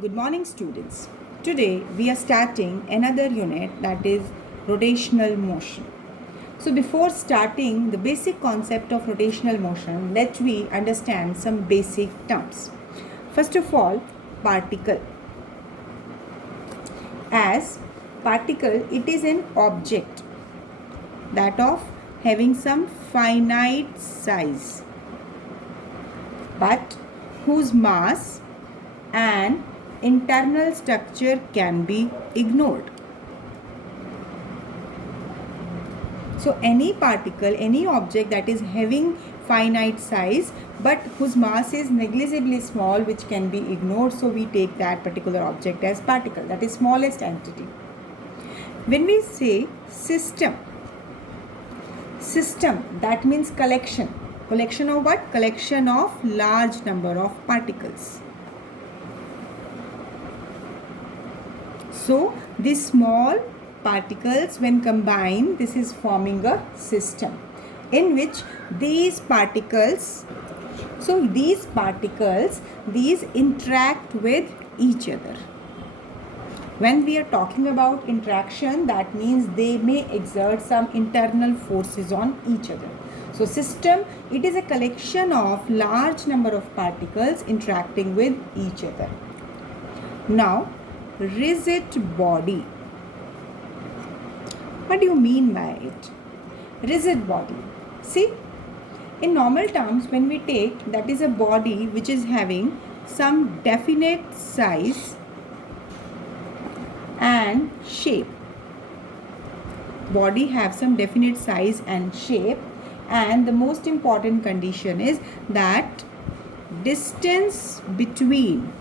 Good morning, students. Today we are starting another unit, that is rotational motion. So before starting the basic concept of rotational motion, let we understand some basic terms. First of all, particle. As particle, it is an object that of having some finite size, but whose mass and internal structure can be ignored. So any particle, any object that is having finite size but whose mass is negligibly small, which can be ignored, so we take that particular object as particle, that is smallest entity. When we say system, that means collection of what? Collection of large number of particles. So these small particles, when combined, this is forming a system in which these particles interact with each other. When we are talking about interaction, that means they may exert some internal forces on each other. So system, it is a collection of large number of particles interacting with each other. Now, rigid body. What do you mean by it? Rigid body. See, in normal terms, when we take, that is a body which is having some definite size and shape. Body have some definite size and shape, and the most important condition is that distance between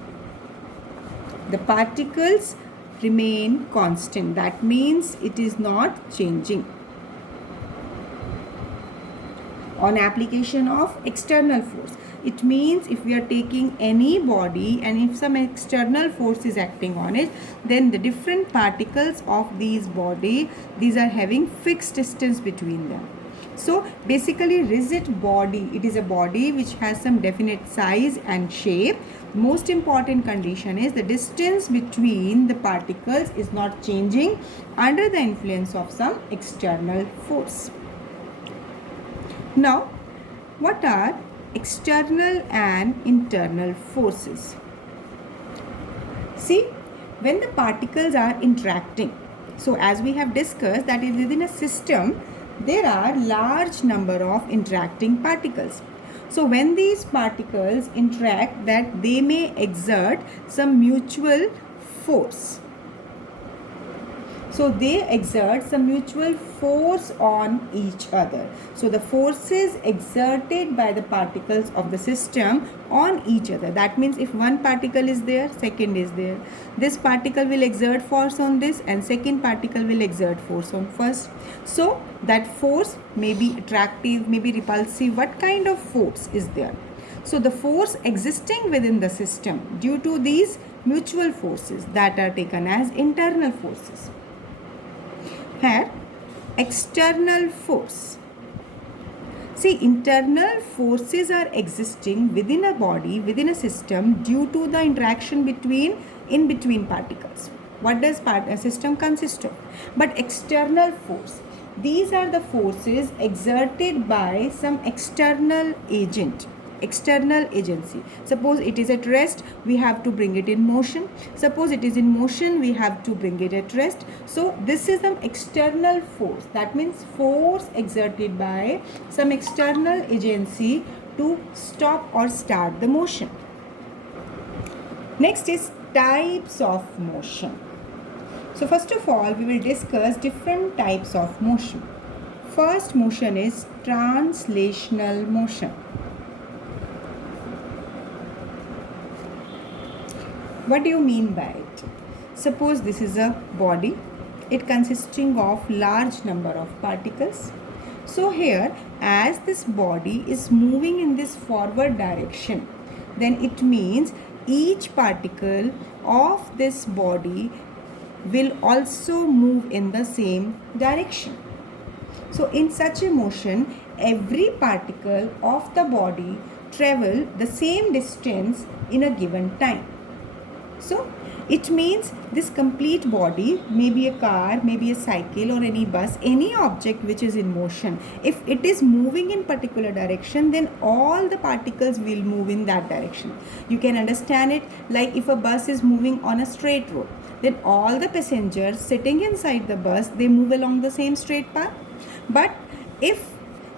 the particles remain constant. That means it is not changing on application of external force. It means if we are taking any body and if some external force is acting on it, then the different particles of these are having fixed distance between them. So basically, rigid body, it is a body which has some definite size and shape. Most important condition is the distance between the particles is not changing under the influence of some external force. Now, what are external and internal forces? See, when the particles are interacting, so as we have discussed, that is within a system, there are large number of interacting particles. So when these particles interact, that they may exert some mutual force. So they exert some mutual force on each other. So the forces exerted by the particles of the system on each other. That means if one particle is there, second is there. This particle will exert force on this and second particle will exert force on first. So that force may be attractive, may be repulsive. What kind of force is there? So the force existing within the system due to these mutual forces, that are taken as internal forces. Here, external force. See, internal forces are existing within a body, within a system, due to the interaction in between particles. What does a system consist of? But external force, these are the forces exerted by some external agent, external agency. Suppose it is at rest, we have to bring it in motion. Suppose it is in motion, we have to bring it at rest. So this is some external force. That means force exerted by some external agency to stop or start the motion. Next is types of motion. So first of all, we will discuss different types of motion. First motion is translational motion. What do you mean by it? Suppose this is a body. It consisting of large number of particles. So here, as this body is moving in this forward direction, then it means each particle of this body will also move in the same direction. So in such a motion, every particle of the body travel the same distance in a given time. So it means this complete body, maybe a car, maybe a cycle or any bus, any object which is in motion, if it is moving in particular direction, then all the particles will move in that direction. You can understand it like if a bus is moving on a straight road, then all the passengers sitting inside the bus, they move along the same straight path. But if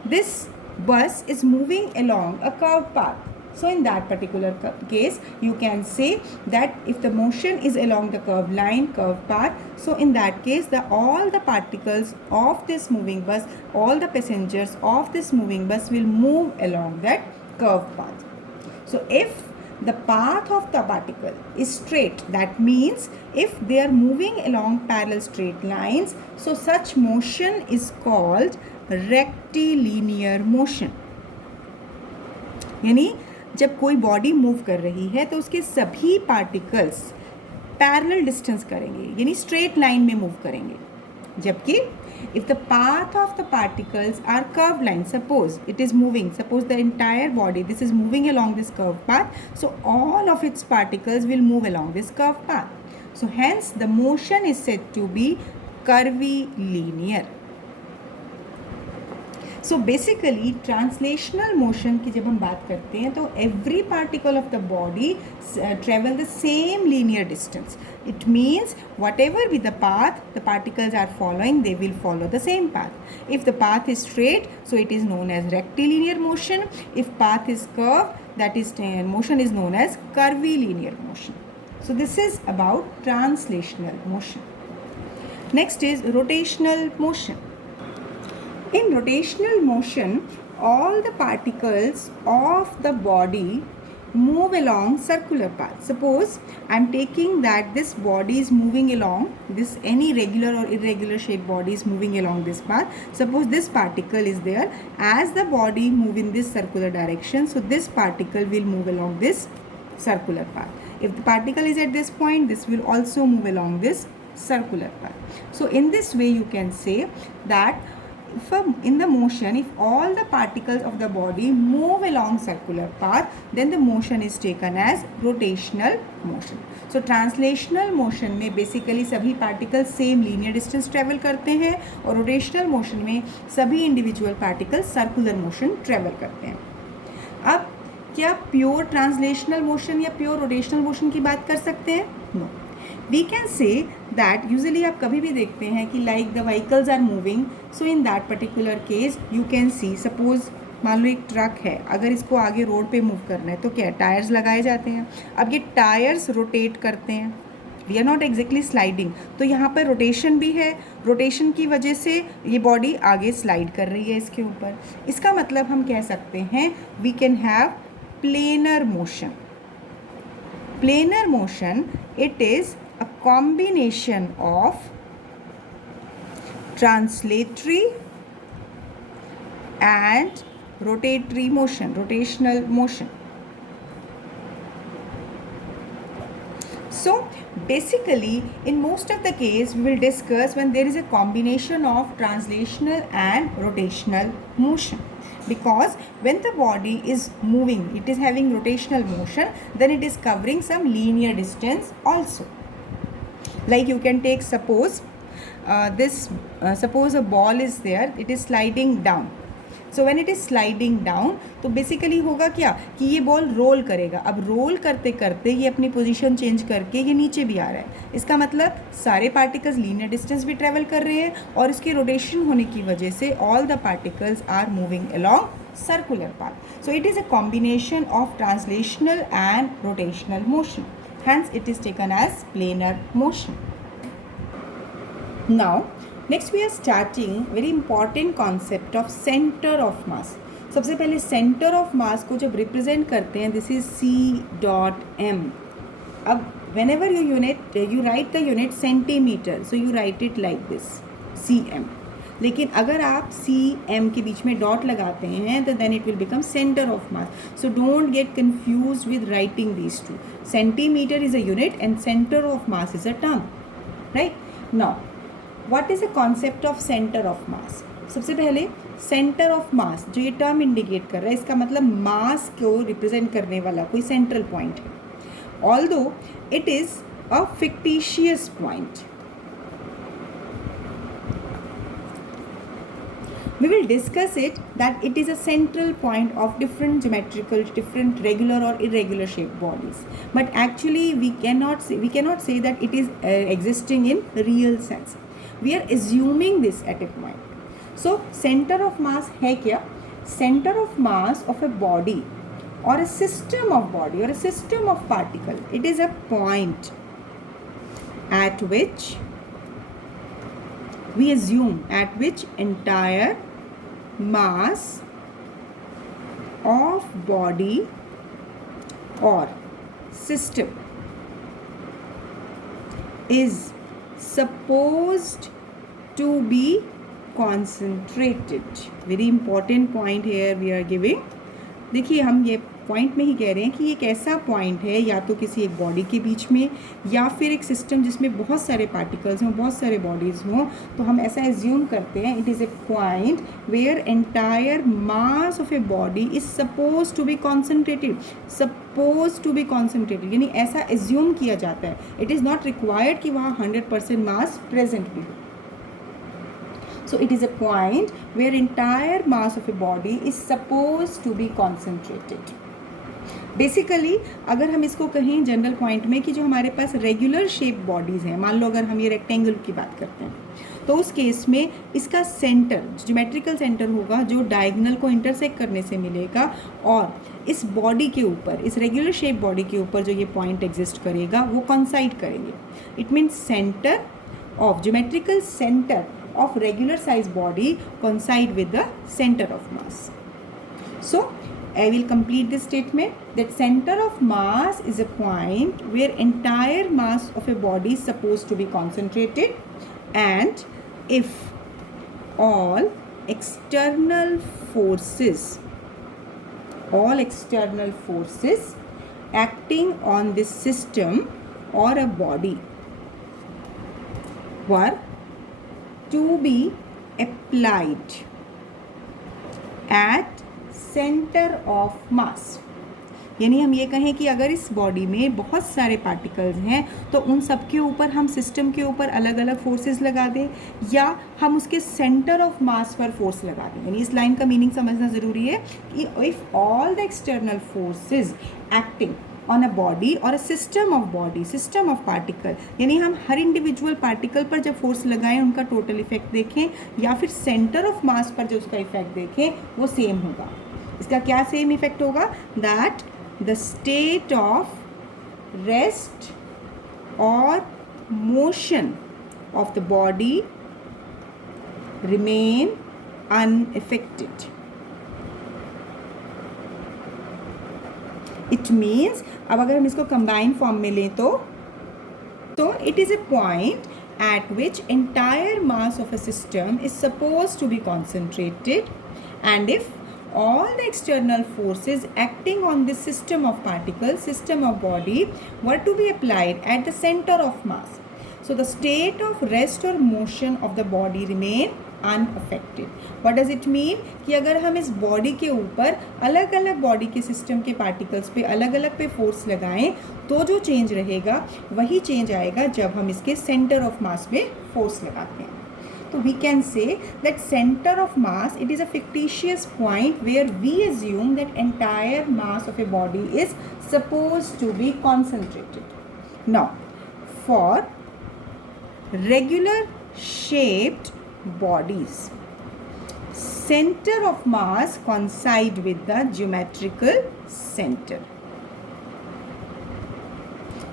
this bus is moving along a curved path, so in that particular case, you can say that if the motion is along the curved line, curved path, so in that case, all the particles of this moving bus, all the passengers of this moving bus will move along that curved path. So if the path of the particle is straight, that means if they are moving along parallel straight lines, so such motion is called rectilinear motion. यानी जब कोई body move कर रही है तो उसके सभी particles parallel distance करेंगे, यानी स्ट्रेट लाइन में मूव करेंगे. जबकि if the path of the particles are curved line, suppose it is moving, suppose the entire body, this is moving along this curved path, so all of its particles will move along this curved path. So hence the motion is said to be curvilinear. So basically translational motion की जब हम बात करते हैं तो every particle of the body travel the same linear distance. It means whatever be the path the particles are following, they will follow the same path. If the path is straight, so it is known as rectilinear motion. If path is curve, that is motion is known as curvilinear motion. So this is about translational motion. Next is rotational motion. In rotational motion, all the particles of the body move along circular path. Suppose I am taking that this body is moving along this, any regular or irregular shaped body is moving along this path. Suppose this particle is there, as the body move in this circular direction, so this particle will move along this circular path. If the particle is at this point, this will also move along this circular path. So in this way you can say that in the motion, if all the particles of the body move along circular path, then the motion is taken as rotational motion. So translational motion में basically सभी particles same linear distance travel करते हैं और rotational motion में सभी individual particles circular motion travel करते हैं. अब क्या pure translational motion या pure rotational motion की बात कर सकते हैं? No. We can say that usually आप कभी भी देखते हैं कि like the vehicles are moving, so in that particular case you can see, suppose मान लो एक ट्रक है, अगर इसको आगे रोड पे मूव करना है तो क्या टायर्स लगाए जाते हैं. अब ये टायर्स रोटेट करते हैं, we are not exactly sliding, तो यहाँ पर रोटेशन भी है, रोटेशन की वजह से ये बॉडी आगे स्लाइड कर रही है इसके ऊपर. इसका मतलब हम कह सकते हैं we can have planar motion. Planar motion, it is a combination of translatory and rotatory motion, rotational motion. So basically in most of the case we will discuss when there is a combination of translational and rotational motion, because when the body is moving, it is having rotational motion, then it is covering some linear distance also. Like you can take suppose suppose a ball is there, it is sliding down. So when it is sliding down, तो basically होगा क्या कि ये ball role करेगा. अब role करते करते ये अपनी पोजीशन चेंज करके ये नीचे भी आ रहा है. इसका मतलब सारे पार्टिकल्स लीनियर डिस्टेंस भी ट्रेवल कर रहे हैं और इसके रोटेशन होने की वजह से all the particles are moving along circular path. So it is a combination of translational and rotational motion. Hence it is taken as planar motion. Now next we are starting very important concept of center of mass. सबसे पहले center of mass को जब represent करते हैं, this is C.m. अब whenever you write the unit centimeter, so you write it like this, cm. लेकिन अगर आप सी एम के बीच में डॉट लगाते हैं तो then it will become centre of mass. So don't get confuse with writing these two. Centimetre is a unit and centre of mass is a term, right. Now what is a concept of centre of mass? सबसे पहले centre of मास जो ये term indicate कर रहा है, इसका मतलब मास को रिप्रेजेंट करने वाला कोई सेंट्रल पॉइंट है. although it is a fictitious point. We will discuss it that it is a central point of different regular or irregular shaped bodies. But actually we cannot say that it is existing in real sense. We are assuming this at a point. So center of mass है क्या? Center of mass of a body or a system of body or a system of particle. It is a point at which we assume at which entire mass of body or system is supposed to be concentrated. Very important point here we are giving. देखिए हम ये point में ही कह रहे हैं कि एक ऐसा पॉइंट है या तो किसी एक बॉडी के बीच में या फिर एक सिस्टम जिसमें बहुत सारे पार्टिकल्स हों, बहुत सारे बॉडीज़ हों, तो हम ऐसा एज्यूम करते हैं it is a point where entire mass of a body is suppose to be concentrated. Suppose to be concentrated यानी ऐसा एज्यूम किया जाता है. इट इज़ नॉट रिक्वायर्ड कि वहाँ 100% मास प्रेजेंट भी हो. So it is a point where entire mass of a body is supposed to be concentrated. Basically अगर हम इसको कहें जनरल पॉइंट में कि जो हमारे पास रेगुलर शेप बॉडीज़ हैं, मान लो अगर हम ये रेक्टेंगल की बात करते हैं, तो उस केस में इसका सेंटर ज्योमेट्रिकल सेंटर होगा जो डायगोनल को इंटरसेक्ट करने से मिलेगा और इस बॉडी के ऊपर, इस रेगुलर शेप बॉडी के ऊपर जो ये पॉइंट एग्जिस्ट करेगा वो कॉन्साइड करेंगे. It means centre of geometrical centre of regular size body coincide with the center of mass. So I will complete this statement that center of mass is a point where entire mass of a body is supposed to be concentrated, and if all external forces acting on this system or a body were to be applied at center of mass. यानी हम ये कहें कि अगर इस body में बहुत सारे पार्टिकल्स हैं तो उन सब के ऊपर हम सिस्टम के ऊपर अलग अलग फोर्सेस लगा दें या हम उसके सेंटर ऑफ मास पर फोर्स लगा दें. यानी इस लाइन का मीनिंग समझना ज़रूरी है कि if all the external forces acting on a body और a system of body, system of particle, यानी हम हर इंडिविजुअल पार्टिकल पर जब फोर्स लगाएं उनका टोटल इफेक्ट देखें या फिर सेंटर ऑफ मास पर जो उसका इफेक्ट देखें वो सेम होगा. इसका क्या सेम इफेक्ट होगा? That the state of rest और motion of the body remain unaffected. It means अब अगर हम इसको कंबाइन फॉर्म में लें तो it is a point at which entire mass of a system is supposed to be concentrated, and if all the external forces acting on this system of particles, system of body were to be applied at the center of mass, so the state of rest or motion of the body remain unaffected. What does it mean? कि अगर हम इस body के ऊपर अलग अलग body के system के पार्टिकल्स पे अलग अलग पे फोर्स लगाएं तो जो चेंज रहेगा वही चेंज आएगा जब हम इसके सेंटर ऑफ मास पे फोर्स लगाते हैं. So we can say that center of mass, it is a fictitious point where we assume that entire mass of a body is supposed to be concentrated. Now, for regular shaped bodies, center of mass coincide with the geometrical center.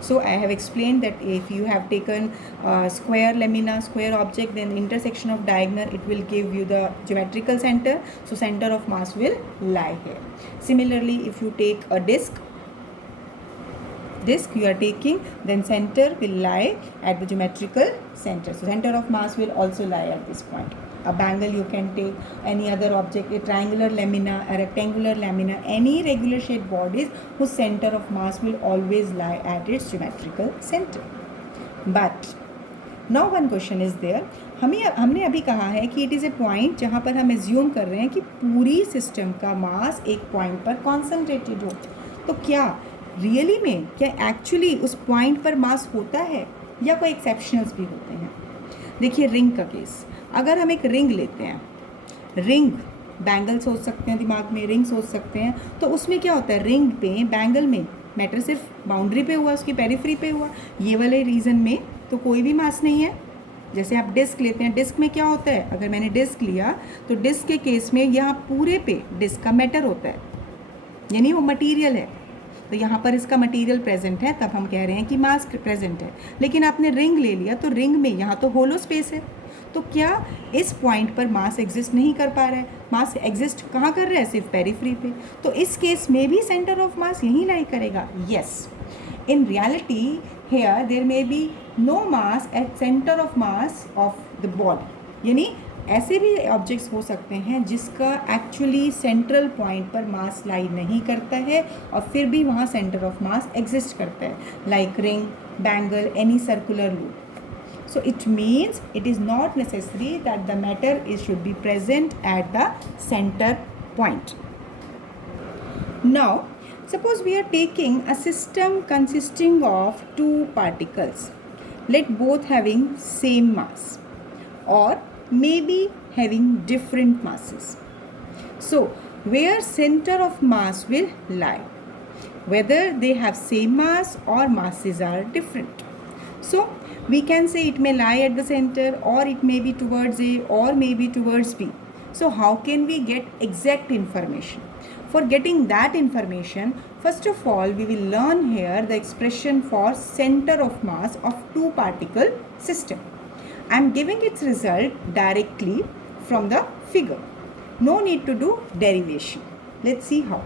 So I have explained that if you have taken square lamina, square object, then intersection of diagonal, it will give you the geometrical center. So center of mass will lie here. Similarly, if you take a disc you are taking, then center will lie at the geometrical center. So center of mass will also lie at this point. A bangle you can take, any other object, a triangular lamina, a rectangular lamina, any regular shaped bodies whose center of mass will always lie at its geometrical center. But now one question is there. हमने अभी कहा है कि it is a point जहाँ पर हम assume कर रहे हैं कि पूरी सिस्टम का मास एक पॉइंट पर कॉन्सेंट्रेटेड हो. तो क्या रियली में क्या एक्चुअली उस पॉइंट पर मास होता है या कोई एक्सेप्शनल्स भी होते हैं? देखिए रिंग का केस, अगर हम एक रिंग लेते हैं, रिंग बैंगल सोच सकते हैं दिमाग में, रिंग सोच सकते हैं, तो उसमें क्या होता है, रिंग पे बैंगल में मैटर सिर्फ बाउंड्री पे हुआ, उसकी पेरिफ्री पे हुआ, ये वाले रीजन में तो कोई भी मास नहीं है। जैसे आप डिस्क लेते हैं, डिस्क में क्या होता है, अगर मैंने डिस्क लिया तो डिस्क के केस में यहाँ पूरे पे डिस्क का मैटर होता है, यानी वो मटेरियल है, तो यहाँ पर इसका मटेरियल प्रेजेंट है, तब हम कह रहे हैं कि मास प्रेजेंट है। लेकिन आपने रिंग ले लिया तो रिंग में यहाँ तो होलो स्पेस है, तो क्या इस पॉइंट पर मास एग्जिस्ट नहीं कर पा रहा है? मास एग्जिस्ट कहाँ कर रहा है? सिर्फ पेरिफ्री पे। तो इस केस में भी सेंटर ऑफ मास यहीं लाई करेगा। Yes, in reality here there may be no mass at centre of mass of the body, यानी ऐसे भी ऑब्जेक्ट्स हो सकते हैं जिसका एक्चुअली सेंट्रल पॉइंट पर मास लाई नहीं करता है और फिर भी वहाँ सेंटर ऑफ मास एग्जिस्ट करता है, like ring, bangle, any circular loop. So it means it is not necessary that the matter should be present at the center point. Now, suppose we are taking a system consisting of two particles, let both having same mass or maybe having different masses. So, where center of mass will lie, whether they have same mass or masses are different. So, we can say it may lie at the center or it may be towards A or maybe towards B. So how can we get exact information? For getting that information, first of all we will learn here the expression for center of mass of two particle system. I am giving its result directly from the figure. No need to do derivation. Let's see how.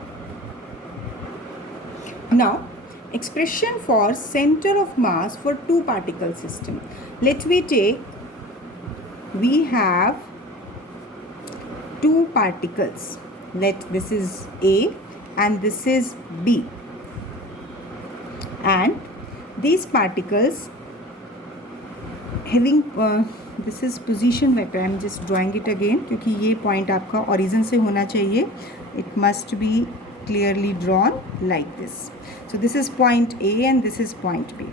Now, expression for center of mass for two particle system. Let me take, we have two particles. Let this is A and this is B, and these particles having this is position vector. I am just drawing it again क्योंकि ये point आपका origin से होना चाहिए. It must be clearly drawn like this. So this is point A and this is point B.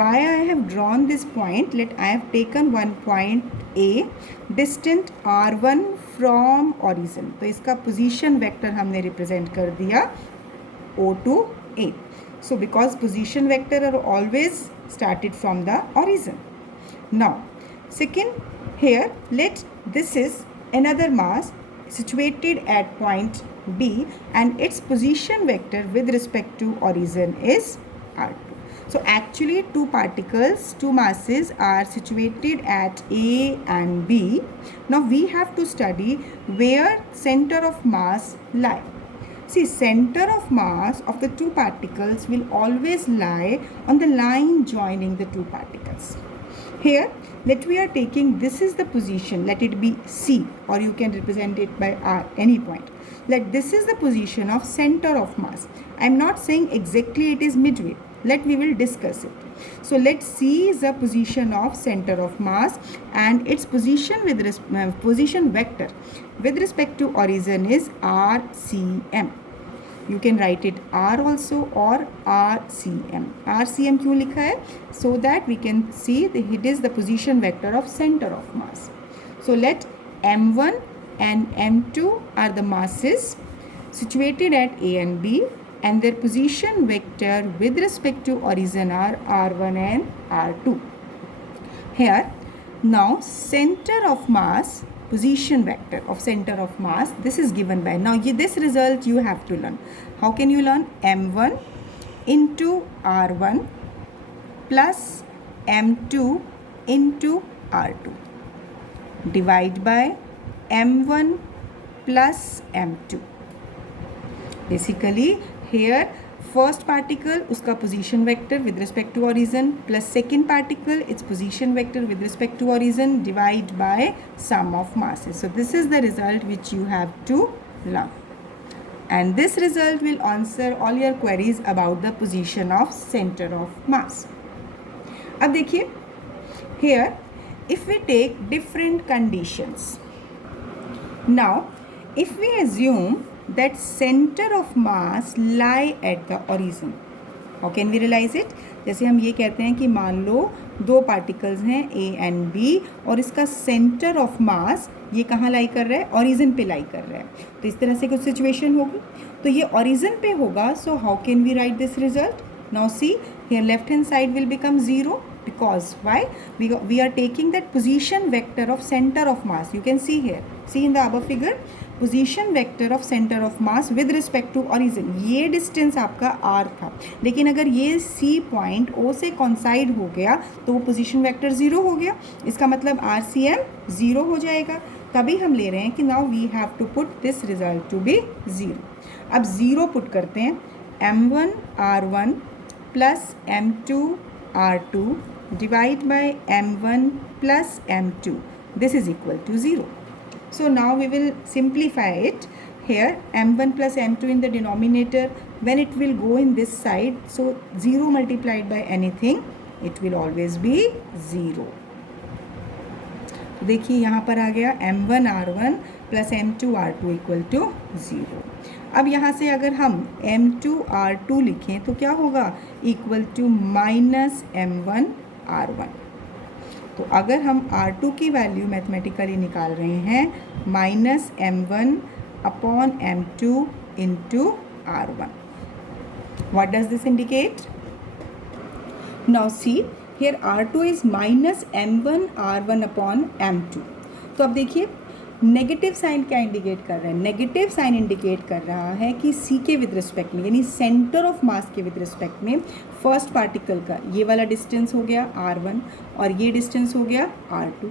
Why I have drawn this point? Let I have taken one point A, distant R1 from origin. तो इसका position vector हमने represent कर दिया O to A. So because position vector are always started from the origin. Now, second here, let this is another mass situated at point B and its position vector with respect to origin is R2. So actually two particles, two masses are situated at A and B. Now we have to study where center of mass lie. See, center of mass of the two particles will always lie on the line joining the two particles. Here, let we are taking, this is the position, let it be C, or you can represent it by R, any point. Let this is the position of center of mass. I am not saying exactly it is midway. Let we will discuss it. So let C is the position of center of mass and its position with position vector with respect to origin is RCM. You can write it R also or RCM. RCM क्यों लिखा है? So that we can see it is the position vector of center of mass. So let M1 and M2 are the masses situated at A and B and their position vector with respect to origin are R1 and R2. Here, now center of mass, position vector of center of mass, this is given by, now this result you have to learn. How can you learn? M1 into R1 plus M2 into R2 divide by M1 plus M2. Basically here first particle uska position vector with respect to origin plus second particle its position vector with respect to origin divide by sum of masses. So this is the result which you have to learn, and this result will answer all your queries about the position of center of mass. अब देखिए here if we take different conditions, now if we assume that center of mass lie at the origin, how can we realise it? जैसे हम ये कहते हैं कि मान लो दो पार्टिकल्स हैं ए एंड बी और इसका सेंटर ऑफ मास ये कहाँ लाई कर रहा है? ओरिजिन पे लाई कर रहा है। तो इस तरह से कुछ सिचुएशन होगी, तो ये ओरिजिन पे होगा। So how can we write this result? Now see here left hand side will become 0 because why? We are taking that position vector of center of mass. You can see here, see in the above figure, position vector of center of mass with respect to origin. ये distance आपका r था, लेकिन अगर ये C point O से coincide हो गया तो वो position vector 0 हो गया। इसका मतलब RCM 0 हो जाएगा। तभी हम ले रहे हैं कि now we have to put this result to be 0। अब 0 पुट करते हैं, m1 r1 plus m2 r2 divide by m1 plus m2, this is equal to 0. So now we will simplify it. Here m1 plus m2 in the denominator, when it will go in this side, so 0 multiplied by anything, it will always be 0. देखिए यहाँ पर आ गया m1 r1 plus m2 r2 equal to 0। अब यहाँ से अगर हम m2 r2 लिखें तो क्या होगा? Equal to minus m1 r1। तो अगर हम r2 की वैल्यू मैथमेटिकली निकाल रहे हैं minus m1 upon m2 into r1। What does this indicate? Now see here r2 is minus m1 r1 upon m2। तो अब देखिए नेगेटिव साइन क्या इंडिकेट कर रहा है? नेगेटिव साइन इंडिकेट कर रहा है कि C के विद रिस्पेक्ट में, यानी सेंटर ऑफ मास के विद रिस्पेक्ट में फर्स्ट पार्टिकल का ये वाला डिस्टेंस हो गया r1 और ये डिस्टेंस हो गया r2।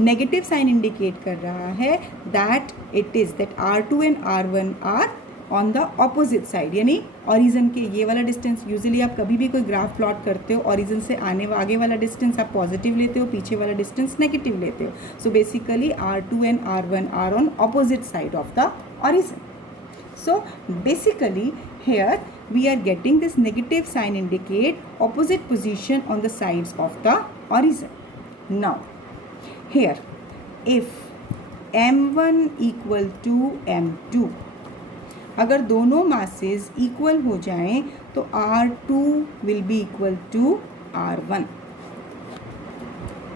नेगेटिव साइन इंडिकेट कर रहा है that it is that r2 and r1 are on the opposite side, यानी ऑरिजन के ये वाला डिस्टेंस। यूजुअली आप कभी भी कोई ग्राफ प्लॉट करते हो, ऑरिजन से आगे वाला डिस्टेंस आप पॉजिटिव लेते हो, पीछे वाला डिस्टेंस नेगेटिव लेते हो। So basically r2 and r1 are on opposite side of the origin. So basically here we are getting this negative sign indicate opposite position on the sides of the origin. Now here if m1 equal to m2, अगर दोनों masses equal हो जाएं तो r2 will be equal to r1।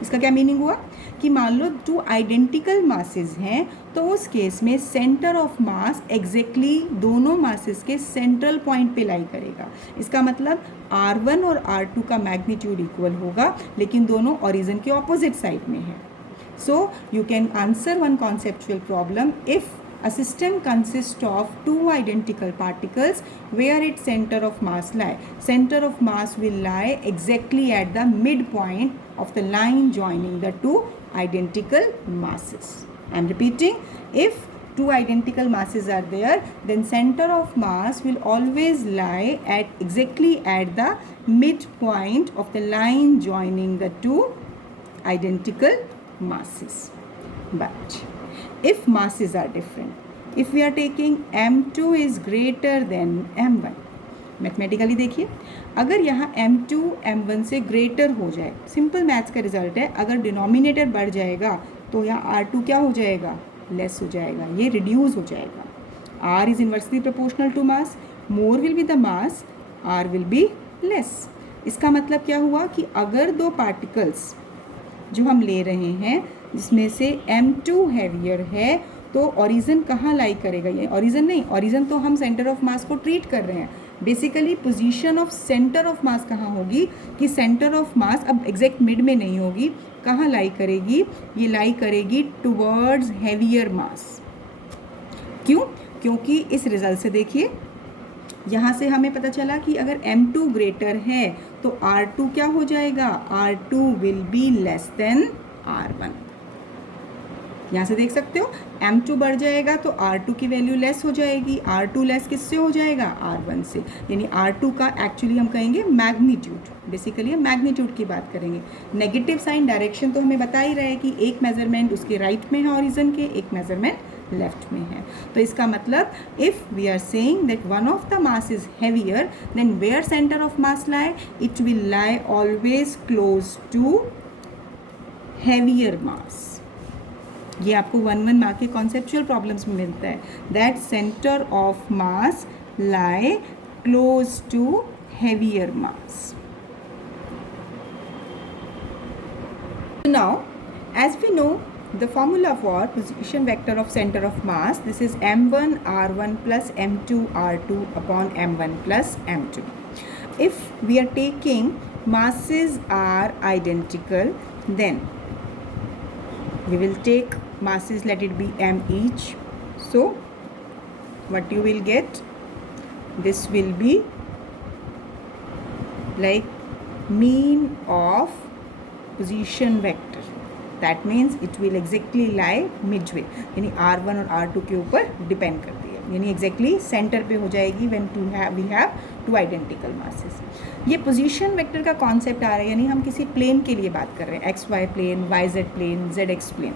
इसका क्या meaning हुआ कि मान लो टू आइडेंटिकल मासेस हैं तो उस केस में सेंटर ऑफ मास एग्जैक्टली दोनों मासेस के सेंट्रल पॉइंट पे लाई करेगा। इसका मतलब r1 और r2 का मैग्नीट्यूड इक्वल होगा, लेकिन दोनों ओरिजिन के ऑपोजिट साइड में है। So you can answer one conceptual problem if a system consists of two identical particles where its center of mass lie. Center of mass will lie exactly at the midpoint of the line joining the two identical masses. I am repeating, if two identical masses are there, then center of mass will always lie at exactly at the midpoint of the line joining the two identical masses. But if masses are different, if we are taking m2 is greater than m1, mathematically देखिए अगर यहाँ m2 m1 से greater हो जाए, simple maths का result है, अगर denominator बढ़ जाएगा तो यहाँ r2 क्या हो जाएगा? लेस हो जाएगा, ये रिड्यूस हो जाएगा। r is inversely proportional to mass, more will be the mass, r will be less. इसका मतलब क्या हुआ कि अगर दो पार्टिकल्स जो हम ले रहे हैं जिसमें से m2 हैवियर है तो ओरिजिन कहाँ लाई करेगा? ये ओरिजिन नहीं, ओरिजिन तो हम सेंटर ऑफ मास को ट्रीट कर रहे हैं। Basically position of centre of मास कहाँ होगी कि सेंटर ऑफ मास अब एग्जैक्ट मिड में नहीं होगी, कहाँ लाई करेगी? ये लाई करेगी टुवर्ड्स हैवियर मास। क्यों? क्योंकि इस रिजल्ट से देखिए यहाँ से हमें पता चला कि अगर m2 ग्रेटर है तो r2 क्या हो जाएगा? r2 will be less than r1। यहाँ से देख सकते हो m2 बढ़ जाएगा तो r2 की वैल्यू लेस हो जाएगी। r2 लेस किससे हो जाएगा? r1 से। यानी r2 का एक्चुअली हम कहेंगे मैग्नीट्यूड, बेसिकली हम मैग्नीट्यूड की बात करेंगे। नेगेटिव साइन डायरेक्शन तो हमें बता ही रहा है कि एक मेजरमेंट उसके राइट में है ऑरिजिन के, एक मेजरमेंट लेफ्ट में है। तो इसका मतलब if we are saying that one of the mass is heavier than where centre of mass lie, it will lie always close to heavier mass. ये आपको 1 मार्क के कॉन्सेप्चुअल प्रॉब्लम्स में मिलता है that centre of mass lie close to heavier mass. Now, as we know, the formula for position vector of center of mass, this is m1 r1 plus m2 r2 upon m1 plus m2. If we are taking masses are identical, then we will take masses, let it be m each. So what you will get, this will be like mean of position vector. That means it will exactly lie midway, यानी r1 और r2 के ऊपर depend करती है, यानी exactly centre पे हो जाएगी when we have two identical masses. ये पोजीशन वेक्टर का कॉन्सेप्ट आ रहा है, यानी हम किसी प्लेन के लिए बात कर रहे हैं, xy plane, yz plane, zx plane.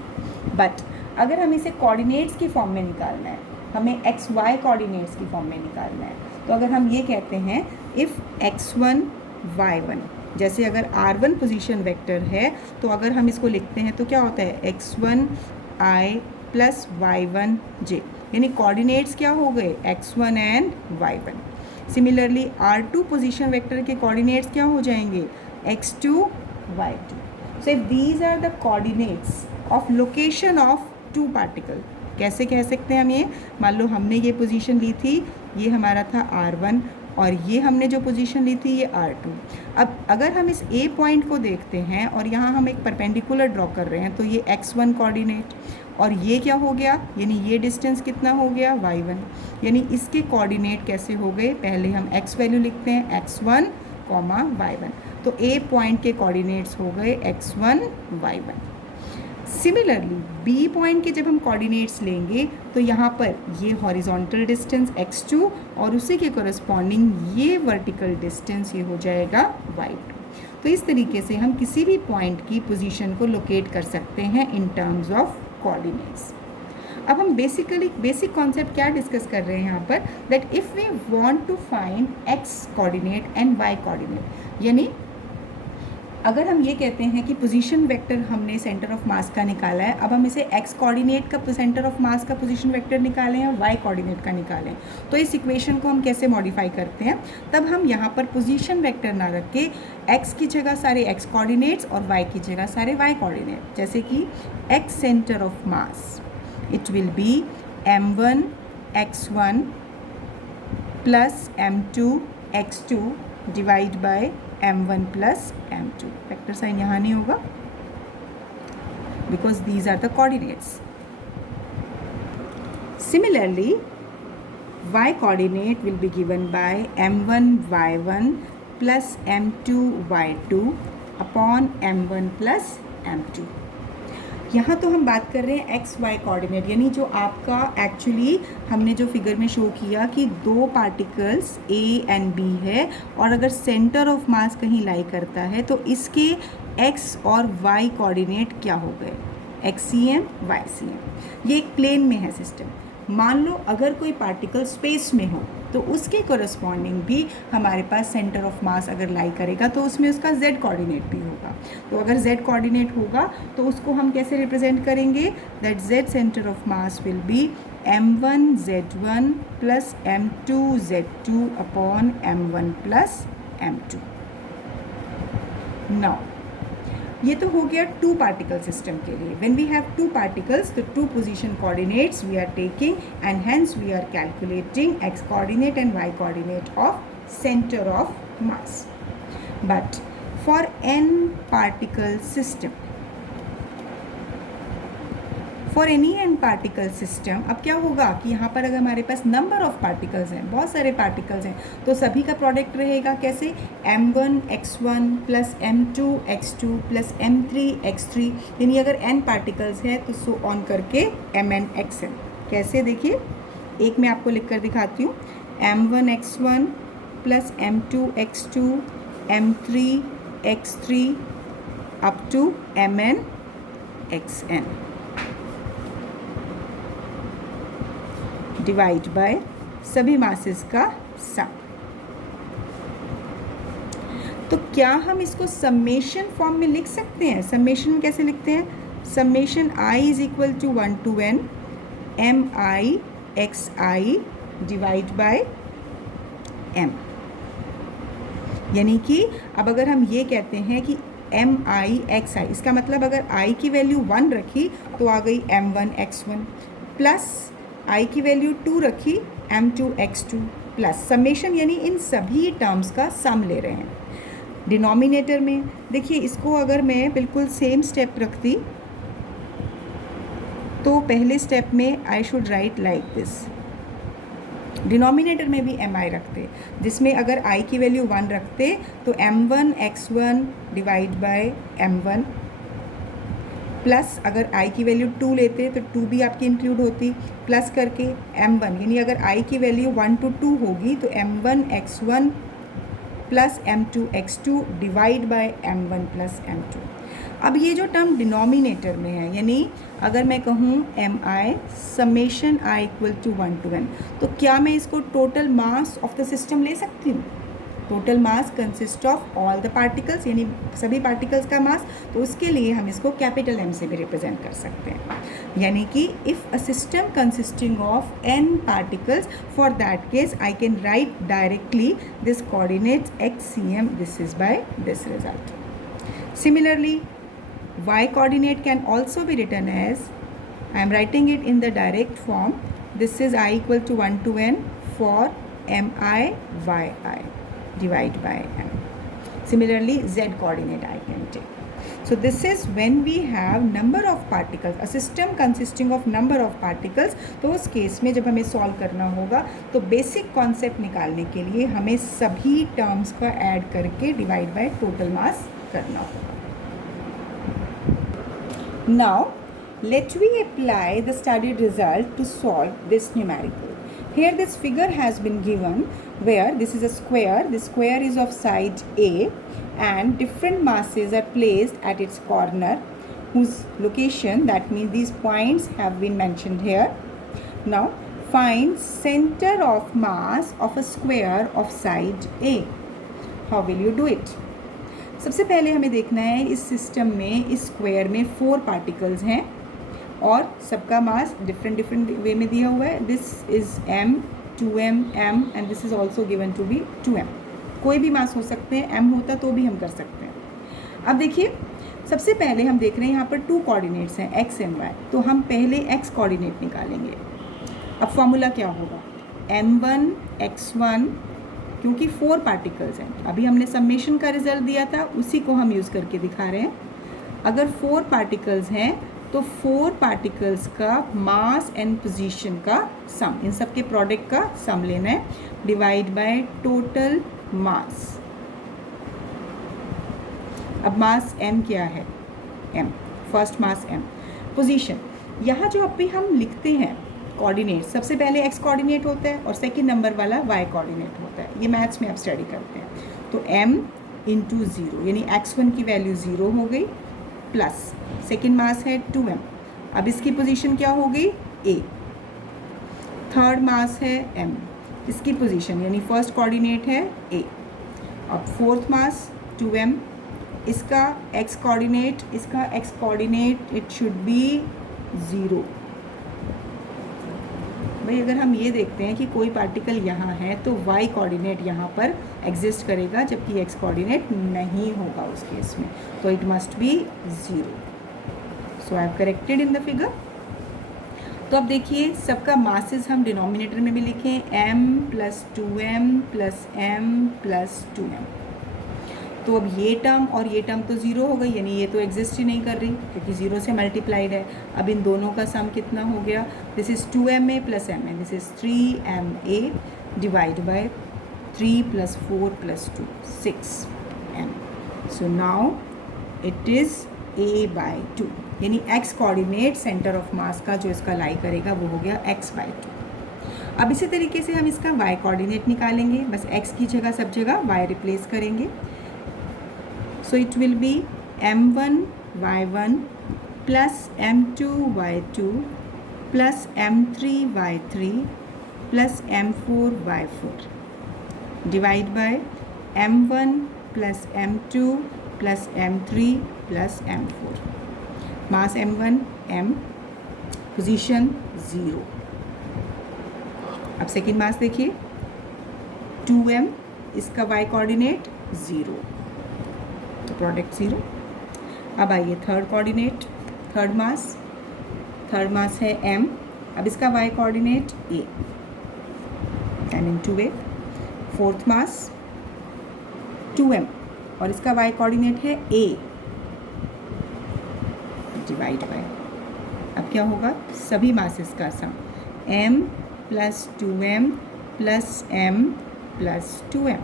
But अगर हम इसे कोऑर्डिनेट्स की फॉर्म में निकालना है, हमें xy कोऑर्डिनेट्स की फॉर्म में निकालना है, तो अगर हम ये कहते हैं इफ़ x1 y1, जैसे अगर r1 पोजीशन वेक्टर है तो अगर हम इसको लिखते हैं तो क्या होता है x1 i plus y1 j, यानी कोऑर्डिनेट्स क्या हो गए x1 and y1. Similarly r2 position vector के कोऑर्डिनेट्स क्या हो जाएंगे x2 y2. So if these are the coordinates of location of two particle, कैसे कह सकते हैं हम ये, मान लो हमने ये पोजीशन ली थी, ये हमारा था r1 और ये हमने जो पोजीशन ली थी ये r2. अब अगर हम इस A पॉइंट को देखते हैं और यहाँ हम एक परपेंडिकुलर ड्रॉ कर रहे हैं, तो ये x1 कोऑर्डिनेट और ये क्या हो गया, यानी ये डिस्टेंस कितना हो गया y1, यानी इसके कोऑर्डिनेट कैसे हो गए, पहले हम x वैल्यू लिखते हैं x1, y1, तो A पॉइंट के कोऑर्डिनेट्स हो गए x1 y1. Similarly B point के जब हम कोऑर्डिनेट्स लेंगे तो यहाँ पर ये हॉरिजॉन्टल डिस्टेंस x2 और उसी के कोरस्पॉन्डिंग ये वर्टिकल डिस्टेंस ये हो जाएगा y2. तो इस तरीके से हम किसी भी पॉइंट की पोजीशन को लोकेट कर सकते हैं इन टर्म्स ऑफ कोऑर्डिनेट्स. अब हम बेसिक कॉन्सेप्ट क्या डिस्कस कर रहे हैं यहाँ पर, that if we want to find x coordinate and y coordinate, यानी अगर हम ये कहते हैं कि पोजीशन वेक्टर हमने सेंटर ऑफ मास का निकाला है, अब हम इसे x कोऑर्डिनेट का सेंटर ऑफ मास का पोजीशन वेक्टर निकालें या y कोऑर्डिनेट का निकालें, तो इस इक्वेशन को हम कैसे मॉडिफाई करते हैं, तब हम यहाँ पर पोजीशन वेक्टर ना रख के x की जगह सारे x कोऑर्डिनेट्स और y की जगह सारे y कोऑर्डिनेट, जैसे कि x centre of mass, it will be m1 x1 plus m2 x2 divide by m1 plus m2. Vector sign यहाँ नहीं होगा because these are the coordinates. Similarly y coordinate will be given by m1 y1 plus m2 y2 upon m1 plus m2. यहाँ तो हम बात कर रहे हैं एक्स वाई कोऑर्डिनेट, यानी जो आपका एक्चुअली हमने जो फिगर में शो किया कि दो पार्टिकल्स ए एंड बी है और अगर सेंटर ऑफ मास कहीं लाई करता है तो इसके एक्स और वाई कोऑर्डिनेट क्या हो गए, x c m y c m. ये एक प्लेन में है सिस्टम. मान लो अगर कोई पार्टिकल स्पेस में हो तो उसके कोरस्पॉन्डिंग भी हमारे पास सेंटर ऑफ मास अगर लाई करेगा तो उसमें उसका z कोऑर्डिनेट भी होगा. तो अगर z कोऑर्डिनेट होगा तो उसको हम कैसे रिप्रेजेंट करेंगे, that z centre of mass will be m1 z1 plus m2 z2 upon m1 plus m2. Now ये तो हो गया टू पार्टिकल सिस्टम के लिए. When we have two particles the two position coordinates we are taking and hence we are calculating x coordinate and y coordinate of centre of mass. But for n particle system, for any n particle system, अब क्या होगा कि यहाँ पर अगर हमारे पास number of particles हैं, बहुत सारे पार्टिकल्स हैं, तो सभी का प्रोडक्ट रहेगा कैसे, m1 x1 plus m2 x2 plus m3 x3, यानी अगर n पार्टिकल्स है तो सो ऑन करके mn xn. कैसे, देखिए एक मैं आपको लिख कर दिखाती हूँ, m1 x1 plus m2 x2 m3 x3 up to mn xn divide by सभी मासेस का सम. तो क्या हम इसको समेशन फॉर्म में लिख सकते हैं? समेशन में कैसे लिखते हैं, summation i is equal to 1 to n mi xi divide by m. यानी कि अब अगर हम ये कहते हैं कि mi(xi), इसका मतलब अगर i की वैल्यू 1 रखी तो आ गई m1x1 प्लस i की वैल्यू 2 रखी m2x2 प्लस समेशन, यानी इन सभी टर्म्स का सम ले रहे हैं डिनोमिनेटर में। देखिए इसको अगर मैं बिल्कुल सेम स्टेप रखती तो पहले स्टेप में I should write like this, denominator में भी mi रखते, जिसमें अगर i की वैल्यू 1 रखते तो m1x1 divide by m1 plus अगर i की वैल्यू 2 लेते तो 2 भी आपकी इंक्लूड होती, प्लस करके m1, यानी अगर i की वैल्यू 1 to 2 होगी तो m1x1 plus m2x2 divide by m1 plus m2। अब ये जो टर्म डिनोमिनेटर में है, यानी अगर मैं कहूँ mi summation i equal to 1 to n, तो क्या मैं इसको total mass of the system ले सकती हूँ? Total mass consist of all the particles, यानी सभी पार्टिकल्स का मास, तो उसके लिए हम इसको कैपिटल M से भी रिप्रेजेंट कर सकते हैं। यानी कि if a system consisting of n particles, for that case I can write directly this coordinates xcm, this is by this result. Similarly y coordinate can also be written as, I am writing it in the direct form, this is I equal to 1 to n for mi yi divide by m. Similarly z coordinate I can take. So this is when we have number of particles, a system consisting of number of particles, तो उस case में जब हमें solve करना होगा तो basic concept निकालने के लिए हमें सभी टर्म्स का ऐड करके डिवाइड बाय टोटल मास करना होगा। Now, let we apply the studied result to solve this numerical. Here this figure has been given where this is a square. The square is of side A and different masses are placed at its corner whose location, that means these points have been mentioned here. Now, find center of mass of a square of side A. How will you do it? सबसे पहले हमें देखना है इस system में, इस square में 4 particles हैं और सबका मास डिफरेंट वे में दिया हुआ है। This is m, 2m, m and this is also given to be 2m। कोई भी मास हो सकते हैं, m होता तो भी हम कर सकते हैं। अब देखिए सबसे पहले हम देख रहे हैं यहाँ पर 2 कोऑर्डिनेट्स हैं x एंड y, तो हम पहले x कोऑर्डिनेट निकालेंगे। अब फॉर्मूला क्या होगा, m1x1, क्योंकि 4 पार्टिकल्स हैं, अभी हमने समेशन का रिजल्ट दिया था उसी को हम यूज़ करके दिखा रहे हैं। अगर 4 पार्टिकल्स हैं तो 4 पार्टिकल्स का मास एंड पोजीशन का सम, इन सब के प्रोडक्ट का सम लेना है, डिवाइड बाय टोटल मास। अब मास m क्या है, m, first mass m। Position, यहाँ जो अभी हम लिखते हैं कोऑर्डिनेट, सबसे पहले x कोऑर्डिनेट होता है और सेकंड नंबर वाला y कोऑर्डिनेट होता है, ये मैथ्स में आप स्टडी करते हैं। तो m इंटू 0, यानी x1 की वैल्यू 0 हो गई, प्लस सेकंड मास है 2m, अब इसकी पोजीशन क्या हो गई a, थर्ड मास है m, इसकी पोजीशन यानी फर्स्ट कोऑर्डिनेट है a, अब फोर्थ मास 2m, इसका x coordinate it should be 0। भाई अगर हम ये देखते हैं कि कोई पार्टिकल यहाँ है तो y कोऑर्डिनेट यहाँ पर एग्जिस्ट करेगा, जबकि x कोऑर्डिनेट नहीं होगा उस केस में, तो it must be 0। So I have corrected in the figure. तो अब देखिए सबका मासेस हम डिनोमिनेटर में भी लिखें, m plus 2m plus m plus 2m। तो अब ये टर्म और ये टर्म तो 0 हो गई, यानी ये तो एग्जिस्ट ही नहीं कर रही क्योंकि 0 से मल्टीप्लाइड है। अब इन दोनों का सम कितना हो गया, this is 2ma plus ma, this is 3ma divide by 3 plus 4 plus 2 6m। So now it is a by 2, यानी x coordinate centre of mass का जो इसका लाई करेगा वो हो गया x बाय 2। अब इसी तरीके से हम इसका y कोऑर्डिनेट निकालेंगे, बस x की जगह सब जगह y रिप्लेस करेंगे। So it will be m1 y1 plus m2 y2 plus m3 y3 plus m4 y4 divide by m1 plus m2 plus m3 plus m4। Mass m1 m, position 0। अब second mass देखिए 2m, इसका y coordinate 0, तो product 0. अब आइए third coordinate, third मास है m. अब इसका y coordinate a, m into a. Fourth mass 2m और इसका y कोऑर्डिनेट है a, डिवाइड बाय, अब क्या होगा, सभी मासेस का सम m plus 2m plus m plus 2m,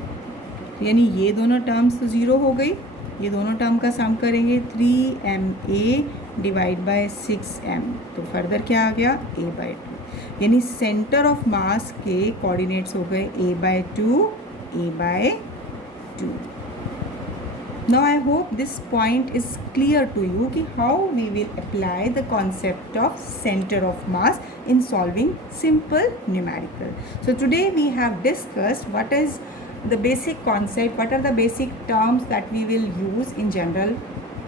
यानी ये दोनों टर्म्स तो ज़ीरो हो गई. ये दोनों टर्म का सम करेंगे 3ma डिवाइड बाय 6m, तो फर्दर क्या आ गया a/2, यानी सेंटर ऑफ मास के कोऑर्डिनेट्स हो गए a/2 a/2. Now I hope this point is clear to you कि how we will apply the concept of center of mass in solving simple numerical. So today we have discussed what is the basic concept, what are the basic terms that we will use in general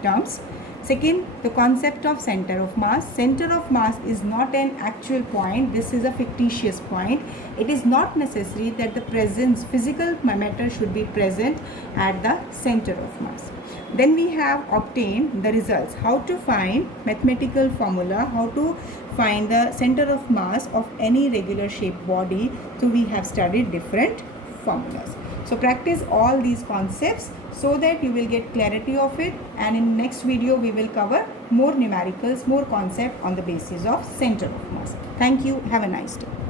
terms. Second, the concept of center of mass. Center of mass is not an actual point, this is a fictitious point. It is not necessary that the presence, physical matter should be present at the center of mass. Then we have obtained the results, how to find mathematical formula, how to find the center of mass of any regular shaped body. So we have studied different formulas. So practice all these concepts so that you will get clarity of it, and in next video we will cover more numericals, more concept on the basis of center of mass. Thank you. Have a nice day.